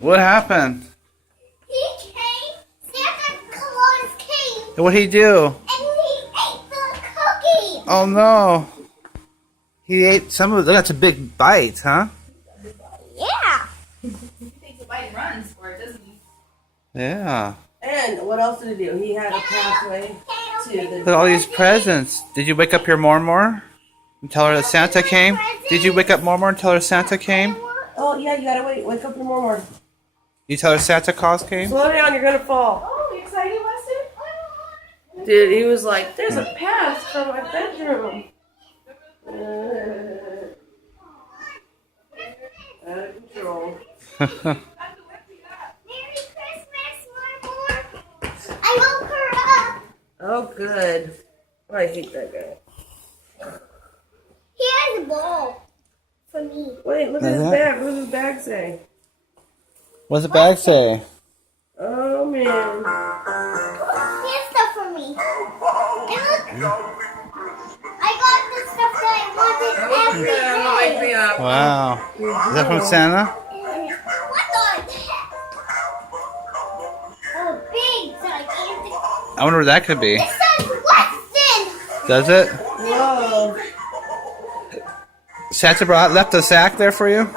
What happened? He came. Santa Claus came. What'd he do? And he ate the cookie. Oh no. He ate some of it. That's a big bite, huh? Yeah. He takes a bite and runs for it, doesn't he? Yeah. And what else did he do? He had a pathway to the... Look at all these presents. Did you wake up your Mormor and tell her that Santa came? Did you wake up Mormor and tell her Santa came? Oh, yeah, you gotta wait. Wake up your more. You tell her Santa Claus came? Slow down, you're gonna fall. Oh, you excited, Westen? Dude, he was like, there's a path from my bedroom. Out of control. Merry Christmas, Mormor. I woke her up. Oh, good. Oh, I hate that guy. He has a ball for me. Wait, look at his bag. What does his bag say? What's the bag say? Oh, man. He has stuff for me. And look. I got the stuff that I wanted every day. Wow. Is that from Santa? What the heck? Oh, big. So I can't. I wonder what that could be. It says Westen. Does it? Whoa. Santa left a sack there for you?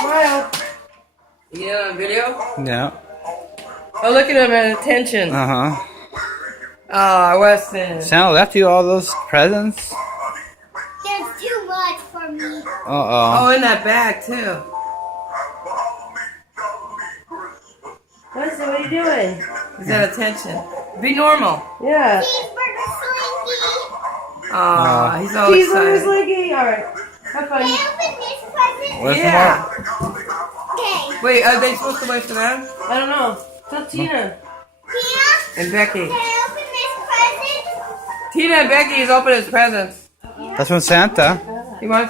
Smile. You get on video? Yeah. Oh, look at him at attention. Uh-huh. Ah, Weston. Santa left you all those presents? There's too much for me. Uh-oh. Oh, in that bag, too. Weston, what are you doing? He's at attention. Be normal. Yeah. Cheeseburger Slinky. Aw, he's all excited. Slinky. All right. Have fun. Can I open this present? Where's Yeah. Okay. Wait, are they supposed to wait for them? I don't know. Tell Tina. Tina, And Becky. can I open this present? Tina and Becky is opening his presents. That's from Santa.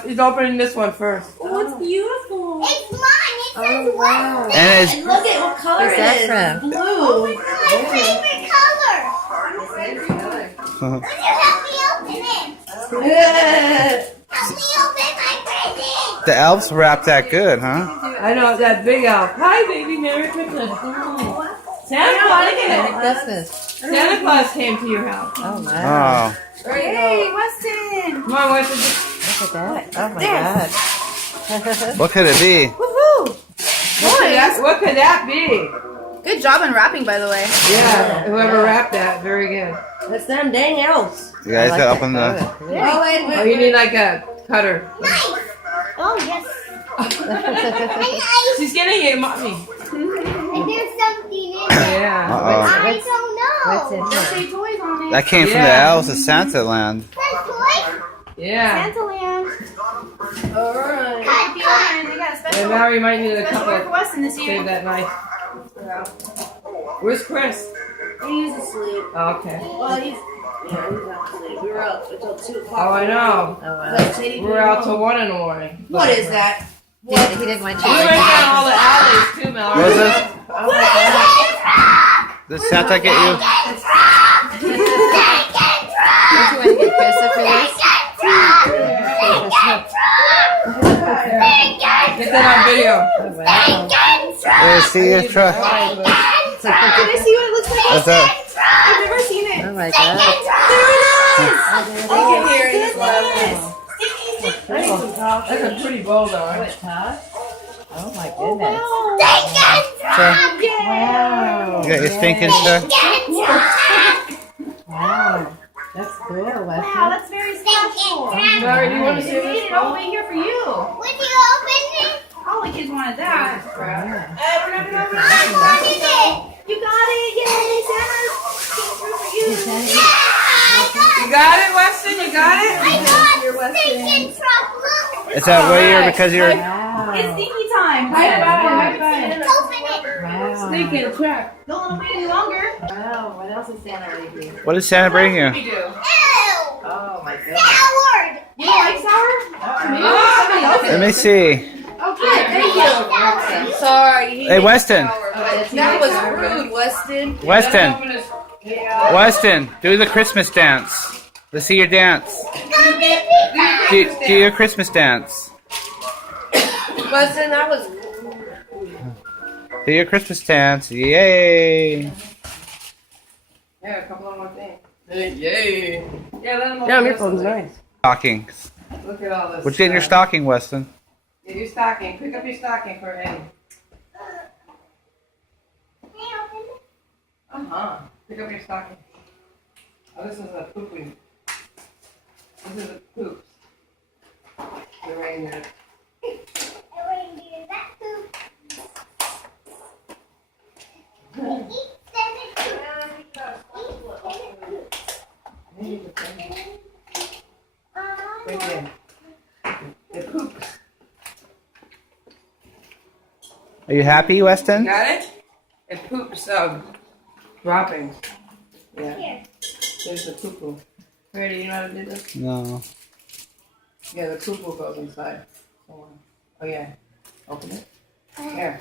He's opening this one first. Oh, it's beautiful. It's mine. It says Westen. And it's Look at what color it is. Blue. My favorite color. Would you help me open it? Help me open my present. the elves wrapped that good, huh? I know, that big elf. Hi, baby. Merry Christmas. Santa Claus Merry came. Christmas. Santa Claus came to your house. Oh, wow. Oh. There you Hey, go. Westen. Come on, Weston. Look at that. Oh, my God. What could it be? Woohoo. What could that be? Good job in wrapping, by the way. Yeah, whoever wrapped that, very good. That's them dang elves. You guys I gotta like open that the... color. Oh, wait, Oh, you need like a cutter. Nice. Oh, yes. And She's getting it, mommy. there's something in there. Yeah. Uh-oh. I don't What's know. in Don't here? say toys on it. That came from the Yeah. elves of Santa Land. There's toys. Yeah. Santa Land. Alright. They got a And special, now we might need a special order for couple. Westen this Save year. that knife. Where's Chris? He's asleep. Oh, okay. Well, he's not asleep. We were out until 2 o'clock. Oh, I know. Oh, wow. But Sadie We're out till 1 in the morning. What is that? He didn't want you We went to down all the alleys too, Mallory. Was it? Oh, my God. Did Santa get you? Don't you want to get Krista for this? Get that on video. Oh, wow. Hey, see your truck. Can I see what it looks like? What's that? I've never seen it. Oh, my God. Oh, here it is. Goodness. That's a pretty bowl, though. Oh, my goodness. You got your stinking truck? Wow. That's cool, Wow, Wesley. that's very special. Mallory, do you want to We see made this? it all the way here for you. Would you open it? All the kids wanted that. Yeah. We're not gonna open I it. wanted it. You got it. Yay, Santa came through for you. Yeah, I You got it, Weston? You got it? got stinking truck. Look. Is that where you're because you're... Wow. It's stinky time. High five, high Open it. Wow. Stinking truck. Don't let them wait any longer. Wow. What else is Santa bring you? What did Santa bring you? We do. Ew. Oh, my goodness. Howard. You don't like sour? Maybe Oh. somebody else. Let me see. Okay, thank you. Sorry. Hey, Weston. That was rude, Weston. Weston. Weston, do the Christmas dance. Let's see your dance. Do your Christmas dance. Weston, that was. Do your Christmas dance. Yay! Yeah, a couple of more things. Yay! Yeah, let him Yeah, your phone's nice. Stockings. Look at all this. What'd you get in your stuff. stocking, Weston? Get your stocking. Pick up your stocking for Eddie. Pick up your stocking. Oh, this is a pooping. This is a poops. The reindeer. Right there. It poops. Are you happy, Weston? Got it? It poops droppings. Yeah. There's the poo-poo. Ready? You know how to do this? No. Yeah, the poo-poo goes inside. Oh yeah. Open it. Here.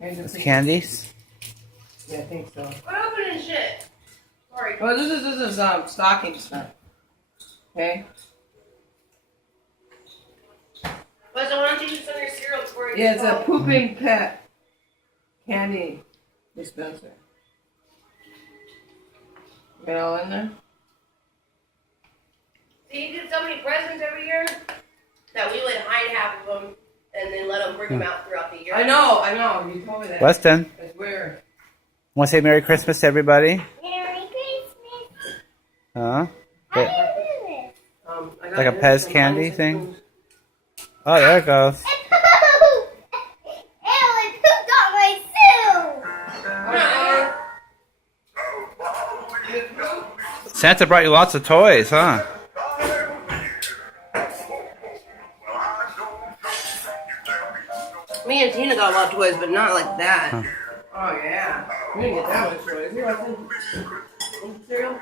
Here's the It's poo-poo. candies? Yeah, I think so. What opening shit? Sorry. Well, this is stocking stuff. Okay. Weston, why don't you use some of your cereal before you Yeah, it's a pooping pet candy dispenser. Get it all in there? So you get so many presents every year that we would hide half of them and then let them bring them out throughout the year. I know. You told me that. Weston, It's weird. want to say Merry Christmas to everybody? Merry Christmas. Huh? How do you do this? I got Like a this Pez from candy Honey's thing? Spoons. Oh, there it goes. It pooped! It pooped on my shoe! Santa brought you lots of toys, huh? Me and Tina got a lot of toys, but not like that. Oh yeah. We didn't get that much toys. Here, Weston. Want some cereal?